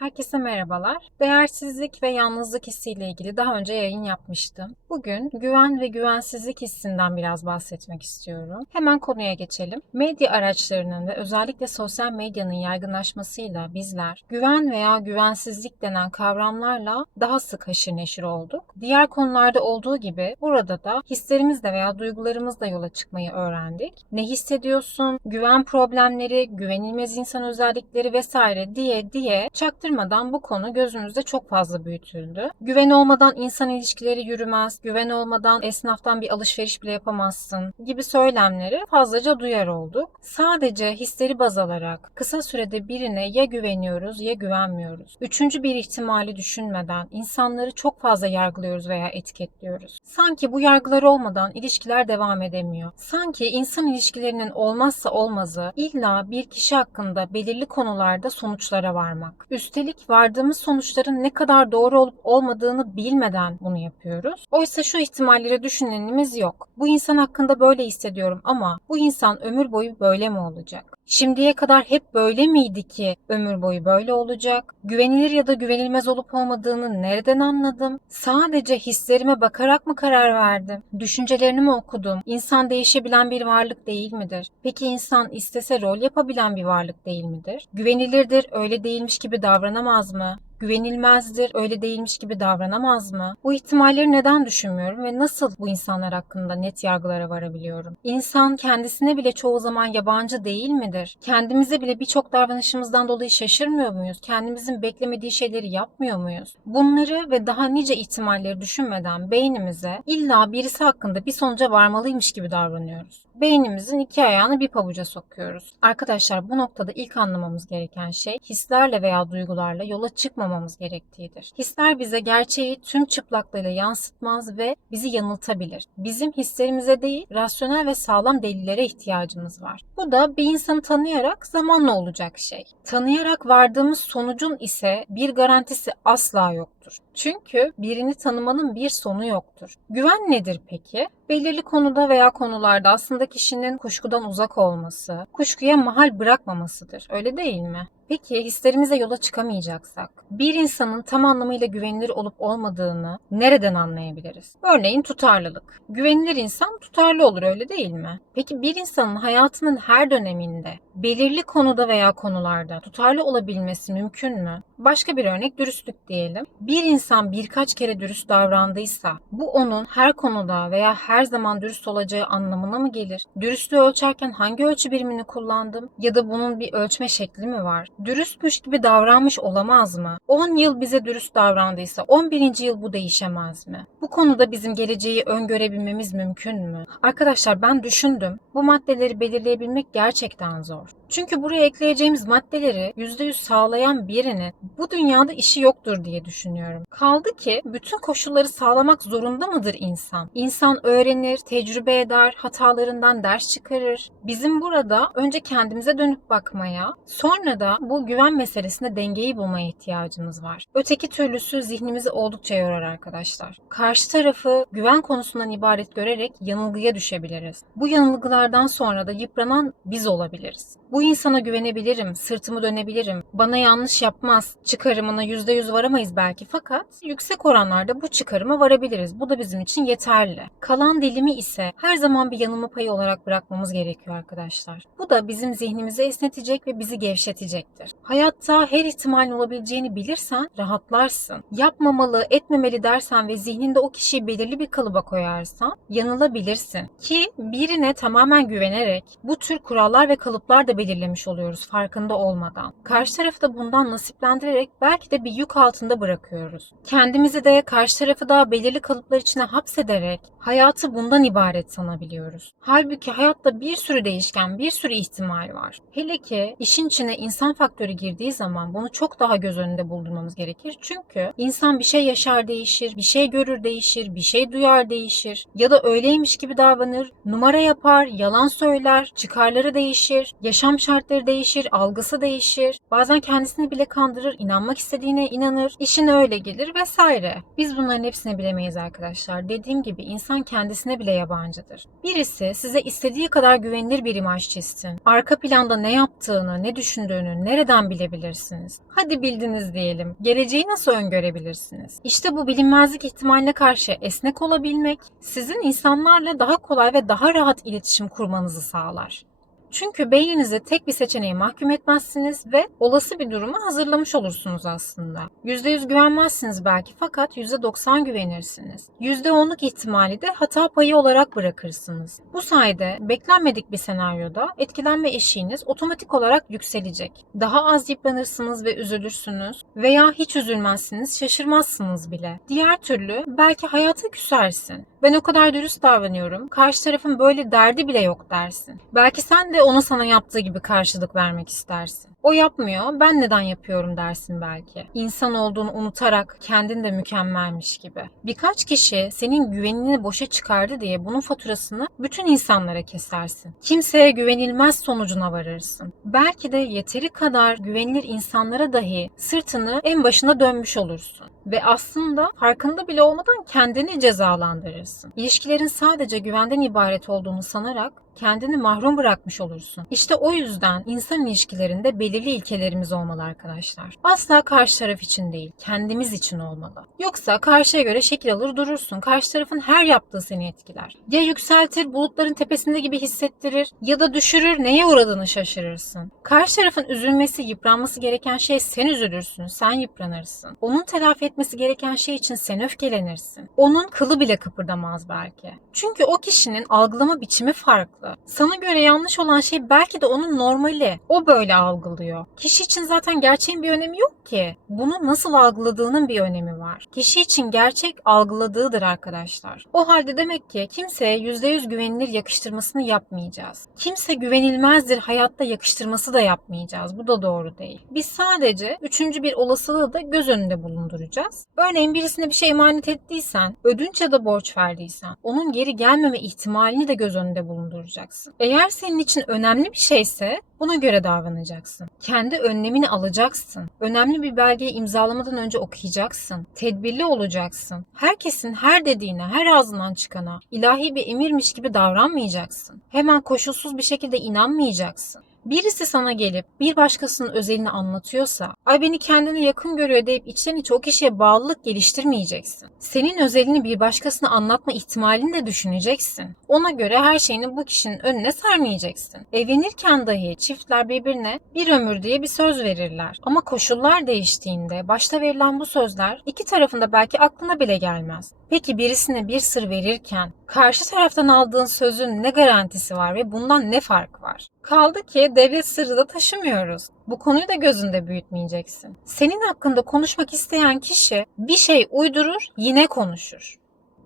Herkese merhabalar. Değersizlik ve yalnızlık hissiyle ilgili daha önce yayın yapmıştım. Bugün güven ve güvensizlik hissinden biraz bahsetmek istiyorum. Hemen konuya geçelim. Medya araçlarının ve özellikle sosyal medyanın yaygınlaşmasıyla bizler güven veya güvensizlik denen kavramlarla daha sık haşır neşir olduk. Diğer konularda olduğu gibi burada da hislerimizle veya duygularımızla yola çıkmayı öğrendik. Ne hissediyorsun? Güven problemleri, güvenilmez insan özellikleri vesaire diye çaktırmadan bu konu gözümüzde çok fazla büyütüldü. Güven olmadan insan ilişkileri yürümez, güven olmadan esnaftan bir alışveriş bile yapamazsın gibi söylemleri fazlaca duyar olduk. Sadece hisleri baz alarak kısa sürede birine ya güveniyoruz ya güvenmiyoruz. Üçüncü bir ihtimali düşünmeden insanları çok fazla yargılıyoruz veya etiketliyoruz. Sanki bu yargılar olmadan ilişkiler devam edemiyor. Sanki insan ilişkilerinin olmazsa olmazı illa bir kişi hakkında belirli konularda sonuçlara varmak. Üstelik vardığımız sonuçların ne kadar doğru olup olmadığını bilmeden bunu yapıyoruz. Oysa şu ihtimalleri düşünenimiz yok. Bu insan hakkında böyle hissediyorum ama bu insan ömür boyu böyle mi olacak? Şimdiye kadar hep böyle miydi ki ömür boyu böyle olacak? Güvenilir ya da güvenilmez olup olmadığını nereden anladım? Sadece hislerime bakarak mı karar verdim? Düşüncelerini mi okudum? İnsan değişebilen bir varlık değil midir? Peki insan istese rol yapabilen bir varlık değil midir? Güvenilirdir, öyle değilmiş gibi davranamaz mı? Güvenilmezdir, öyle değilmiş gibi davranamaz mı? Bu ihtimalleri neden düşünmüyorum ve nasıl bu insanlar hakkında net yargılara varabiliyorum? İnsan kendisine bile çoğu zaman yabancı değil midir? Kendimize bile birçok davranışımızdan dolayı şaşırmıyor muyuz? Kendimizin beklemediği şeyleri yapmıyor muyuz? Bunları ve daha nice ihtimalleri düşünmeden beynimize illa birisi hakkında bir sonuca varmalıymış gibi davranıyoruz. Beynimizin iki ayağını bir pabuca sokuyoruz. Arkadaşlar bu noktada ilk anlamamız gereken şey hislerle veya duygularla yola çıkmamamız gerektiğidir. Hisler bize gerçeği tüm çıplaklığıyla yansıtmaz ve bizi yanıltabilir. Bizim hislerimize değil, rasyonel ve sağlam delillere ihtiyacımız var. Bu da bir insanı tanıyarak zamanla olacak şey. Tanıyarak vardığımız sonucun ise bir garantisi asla yoktur. Çünkü birini tanımanın bir sonu yoktur. Güven nedir peki? Belirli konuda veya konularda aslında kişinin kuşkudan uzak olması, kuşkuya mahal bırakmamasıdır. Öyle değil mi? Peki hislerimize yola çıkamayacaksak, bir insanın tam anlamıyla güvenilir olup olmadığını nereden anlayabiliriz? Örneğin tutarlılık. Güvenilir insan tutarlı olur, öyle değil mi? Peki bir insanın hayatının her döneminde belirli konuda veya konularda tutarlı olabilmesi mümkün mü? Başka bir örnek dürüstlük diyelim. Bir insan birkaç kere dürüst davrandıysa bu onun her konuda veya her zaman dürüst olacağı anlamına mı gelir? Dürüstlüğü ölçerken hangi ölçü birimini kullandım? Ya da bunun bir ölçme şekli mi var? Dürüstmüş gibi davranmış olamaz mı? 10 yıl bize dürüst davrandıysa 11. yıl bu değişemez mi? Bu konuda bizim geleceği öngörebilmemiz mümkün mü? Arkadaşlar ben düşündüm. Bu maddeleri belirleyebilmek gerçekten zor. Çünkü buraya ekleyeceğimiz maddeleri %100 sağlayan birinin bu dünyada işi yoktur diye düşünüyorum. Kaldı ki bütün koşulları sağlamak zorunda mıdır insan? İnsan öğrenir, tecrübe eder, hatalarından ders çıkarır. Bizim burada önce kendimize dönüp bakmaya, sonra da bu güven meselesinde dengeyi bulmaya ihtiyacımız var. Öteki türlüsü zihnimizi oldukça yorar arkadaşlar. Karşı tarafı güven konusundan ibaret görerek yanılgıya düşebiliriz. Bu yanılgılardan sonra da yıpranan biz olabiliriz. Bu insana güvenebilirim, sırtımı dönebilirim, bana yanlış yapmaz, çıkarımına %100 varamayız belki fakat yüksek oranlarda bu çıkarıma varabiliriz. Bu da bizim için yeterli. Kalan dilimi ise her zaman bir yanılma payı olarak bırakmamız gerekiyor arkadaşlar. Bu da bizim zihnimizi esnetecek ve bizi gevşetecektir. Hayatta her ihtimalin olabileceğini bilirsen rahatlarsın. Yapmamalı, etmemeli dersen ve zihninde o kişiyi belirli bir kalıba koyarsan yanılabilirsin. Ki birine tamamen güvenerek bu tür kurallar ve kalıplar da belirlemiş oluyoruz farkında olmadan. Karşı tarafı da bundan nasiplendirerek belki de bir yük altında bırakıyoruz. Kendimizi de karşı tarafı da belirli kalıplar içine hapsederek hayatı bundan ibaret sanabiliyoruz. Halbuki hayatta bir sürü değişken, bir sürü ihtimal var. Hele ki işin içine insan faktörü girdiği zaman bunu çok daha göz önünde bulundurmamız gerekir. Çünkü insan bir şey yaşar değişir, bir şey görür değişir, bir şey duyar değişir ya da öyleymiş gibi davranır, numara yapar, yalan söyler, çıkarları değişir, yaşam yaşam şartları değişir, algısı değişir. Bazen kendisini bile kandırır, inanmak istediğine inanır, işine öyle gelir vesaire. Biz bunların hepsini bilemeyiz arkadaşlar. Dediğim gibi insan kendisine bile yabancıdır. Birisi size istediği kadar güvenilir bir imaj çizsin. Arka planda ne yaptığını, ne düşündüğünü nereden bilebilirsiniz? Hadi bildiniz diyelim. Geleceği nasıl öngörebilirsiniz? İşte bu bilinmezlik ihtimaline karşı esnek olabilmek, sizin insanlarla daha kolay ve daha rahat iletişim kurmanızı sağlar. Çünkü beyninizi tek bir seçeneğe mahkum etmezsiniz ve olası bir duruma hazırlamış olursunuz aslında. %100 güvenmezsiniz belki fakat %90 güvenirsiniz. %10'luk ihtimali de hata payı olarak bırakırsınız. Bu sayede beklenmedik bir senaryoda etkilenme eşiğiniz otomatik olarak yükselecek. Daha az yıpranırsınız ve üzülürsünüz veya hiç üzülmezsiniz, şaşırmazsınız bile. Diğer türlü belki hayata küsersin. Ben o kadar dürüst davranıyorum, karşı tarafın böyle derdi bile yok dersin. Belki sen de ona sana yaptığı gibi karşılık vermek istersin. O yapmıyor, ben neden yapıyorum dersin belki. İnsan olduğunu unutarak kendin de mükemmelmiş gibi. Birkaç kişi senin güvenini boşa çıkardı diye bunun faturasını bütün insanlara kesersin. Kimseye güvenilmez sonucuna varırsın. Belki de yeteri kadar güvenilir insanlara dahi sırtını en başına dönmüş olursun. Ve aslında farkında bile olmadan kendini cezalandırırsın. İlişkilerin sadece güvenden ibaret olduğunu sanarak kendini mahrum bırakmış olursun. İşte o yüzden insan ilişkilerinde belirli ilkelerimiz olmalı arkadaşlar. Asla karşı taraf için değil, kendimiz için olmalı. Yoksa karşıya göre şekil alır durursun. Karşı tarafın her yaptığı seni etkiler. Ya yükseltir, bulutların tepesinde gibi hissettirir ya da düşürür, neye uğradığını şaşırırsın. Karşı tarafın üzülmesi, yıpranması gereken şey sen üzülürsün, sen yıpranırsın. Onun telafi etmesi gereken şey için sen öfkelenirsin. Onun kılı bile kıpırdamaz belki. Çünkü o kişinin algılama biçimi farklı. Sana göre yanlış olan şey belki de onun normali. O böyle algılıyor. Kişi için zaten gerçeğin bir önemi yok ki. Bunu nasıl algıladığının bir önemi var. Kişi için gerçek algıladığıdır arkadaşlar. O halde demek ki kimseye %100 güvenilir yakıştırmasını yapmayacağız. Kimse güvenilmezdir hayatta yakıştırması da yapmayacağız. Bu da doğru değil. Biz sadece üçüncü bir olasılığı da göz önünde bulunduracağız. Örneğin birisine bir şey emanet ettiysen, ödünç ya da borç verdiysen, onun geri gelmeme ihtimalini de göz önünde bulunduracaksın. Eğer senin için önemli bir şeyse buna göre davranacaksın. Kendi önlemini alacaksın. Önemli bir belgeyi imzalamadan önce okuyacaksın. Tedbirli olacaksın. Herkesin her dediğine, her ağzından çıkana ilahi bir emirmiş gibi davranmayacaksın. Hemen koşulsuz bir şekilde inanmayacaksın. Birisi sana gelip bir başkasının özelini anlatıyorsa, ay beni kendine yakın görüyor deyip içten içe o kişiye bağlılık geliştirmeyeceksin. Senin özelini bir başkasına anlatma ihtimalini de düşüneceksin. Ona göre her şeyini bu kişinin önüne sermeyeceksin. Evlenirken dahi çiftler birbirine bir ömür diye bir söz verirler. Ama koşullar değiştiğinde başta verilen bu sözler iki tarafında belki aklına bile gelmez. Peki birisine bir sır verirken karşı taraftan aldığın sözün ne garantisi var ve bundan ne fark var? Kaldı ki devlet sırrı da taşımıyoruz. Bu konuyu da gözünde büyütmeyeceksin. Senin hakkında konuşmak isteyen kişi bir şey uydurur, yine konuşur.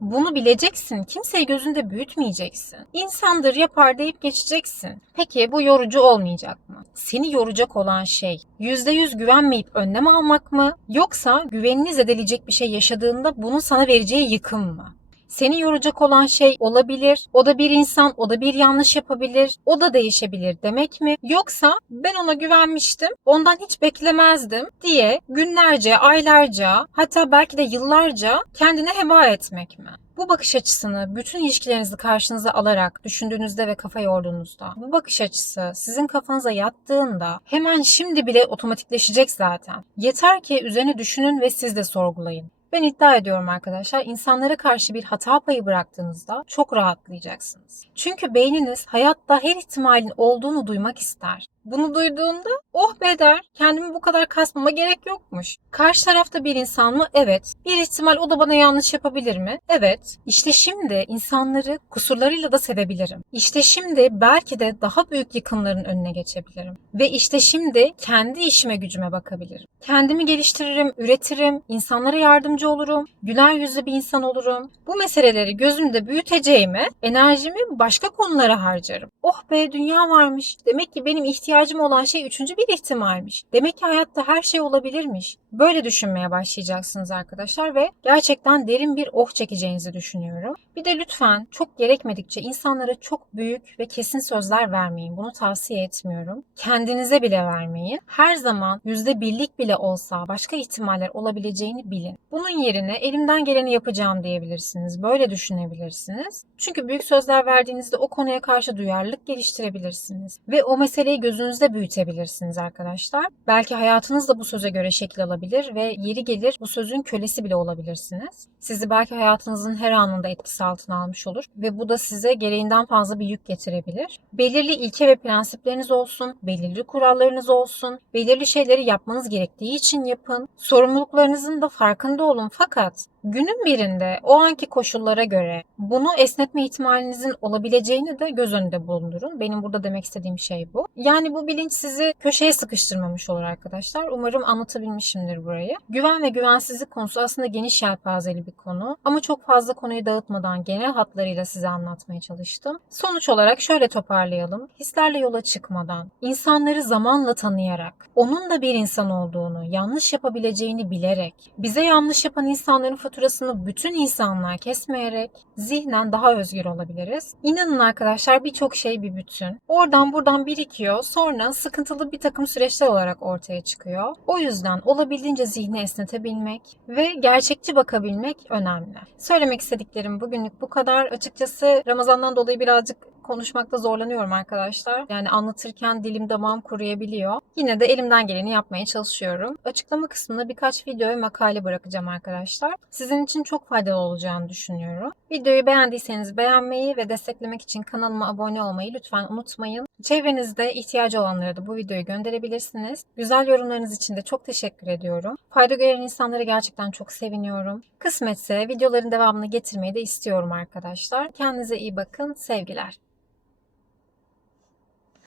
Bunu bileceksin. Kimseyi gözünde büyütmeyeceksin. İnsandır, yapar deyip geçeceksin. Peki bu yorucu olmayacak mı? Seni yoracak olan şey %100 güvenmeyip önlem almak mı? Yoksa güvenini zedeleyecek bir şey yaşadığında bunun sana vereceği yıkım mı? Seni yoracak olan şey olabilir, o da bir insan, o da bir yanlış yapabilir, o da değişebilir demek mi? Yoksa ben ona güvenmiştim, ondan hiç beklemezdim diye günlerce, aylarca, hatta belki de yıllarca kendine heba etmek mi? Bu bakış açısını bütün ilişkilerinizi karşınıza alarak düşündüğünüzde ve kafa yorduğunuzda, bu bakış açısı sizin kafanıza yattığında hemen şimdi bile otomatikleşecek zaten. Yeter ki üzerine düşünün ve siz de sorgulayın. Ben iddia ediyorum arkadaşlar, insanlara karşı bir hata payı bıraktığınızda çok rahatlayacaksınız. Çünkü beyniniz hayatta her ihtimalin olduğunu duymak ister. Bunu duyduğunda oh be der, kendimi bu kadar kasmama gerek yokmuş. Karşı tarafta bir insan mı? Evet. Bir ihtimal o da bana yanlış yapabilir mi? Evet. İşte şimdi insanları kusurlarıyla da sevebilirim. İşte şimdi belki de daha büyük yıkımların önüne geçebilirim. Ve işte şimdi kendi işime gücüme bakabilirim. Kendimi geliştiririm, üretirim, insanlara yardımcı olurum, güler yüzlü bir insan olurum. Bu meseleleri gözümde büyüteceğime enerjimi başka konulara harcarım. Oh be dünya varmış. Demek ki benim ihtiyacım ihtiyacım olan şey üçüncü bir ihtimalmiş. Demek ki hayatta her şey olabilirmiş. Böyle düşünmeye başlayacaksınız arkadaşlar ve gerçekten derin bir oh çekeceğinizi düşünüyorum. Bir de lütfen çok gerekmedikçe insanlara çok büyük ve kesin sözler vermeyin. Bunu tavsiye etmiyorum. Kendinize bile vermeyin. Her zaman %1'lik bile olsa başka ihtimaller olabileceğini bilin. Bunun yerine elimden geleni yapacağım diyebilirsiniz. Böyle düşünebilirsiniz. Çünkü büyük sözler verdiğinizde o konuya karşı duyarlılık geliştirebilirsiniz. Ve o meseleyi gözünüzde büyütebilirsiniz arkadaşlar. Belki hayatınız da bu söze göre şekil alabilir ve yeri gelir bu sözün kölesi bile olabilirsiniz. Sizi belki hayatınızın her anında etkisi altına almış olur ve bu da size gereğinden fazla bir yük getirebilir. Belirli ilke ve prensipleriniz olsun, belirli kurallarınız olsun, belirli şeyleri yapmanız gerektiği için yapın. Sorumluluklarınızın da farkında olun fakat günün birinde o anki koşullara göre bunu esnetme ihtimalinizin olabileceğini de göz önünde bulundurun. Benim burada demek istediğim şey bu. Yani bu bilinç sizi köşeye sıkıştırmamış olur arkadaşlar. Umarım anlatabilmişimdir burayı. Güven ve güvensizlik konusu aslında geniş yelpazeli bir konu. Ama çok fazla konuyu dağıtmadan genel hatlarıyla size anlatmaya çalıştım. Sonuç olarak şöyle toparlayalım. Hislerle yola çıkmadan, insanları zamanla tanıyarak, onun da bir insan olduğunu, yanlış yapabileceğini bilerek, bize yanlış yapan insanların faturasını bütün insanlığa kesmeyerek zihnen daha özgür olabiliriz. İnanın arkadaşlar birçok şey bir bütün. Oradan buradan birikiyor, sonra sıkıntılı bir takım süreçler olarak ortaya çıkıyor. O yüzden olabildiğince zihni esnetebilmek ve gerçekçi bakabilmek önemli. Söylemek istediklerim bugünlük bu kadar. Açıkçası Ramazan'dan dolayı birazcık konuşmakta zorlanıyorum arkadaşlar. Yani anlatırken dilim damağım kuruyabiliyor. Yine de elimden geleni yapmaya çalışıyorum. Açıklama kısmına birkaç video ve makale bırakacağım arkadaşlar. Sizin için çok faydalı olacağını düşünüyorum. Videoyu beğendiyseniz beğenmeyi ve desteklemek için kanalıma abone olmayı lütfen unutmayın. Çevrenizde ihtiyacı olanlara da bu videoyu gönderebilirsiniz. Güzel yorumlarınız için de çok teşekkür ediyorum. Fayda gören insanlara gerçekten çok seviniyorum. Kısmetse videoların devamını getirmeyi de istiyorum arkadaşlar. Kendinize iyi bakın. Sevgiler.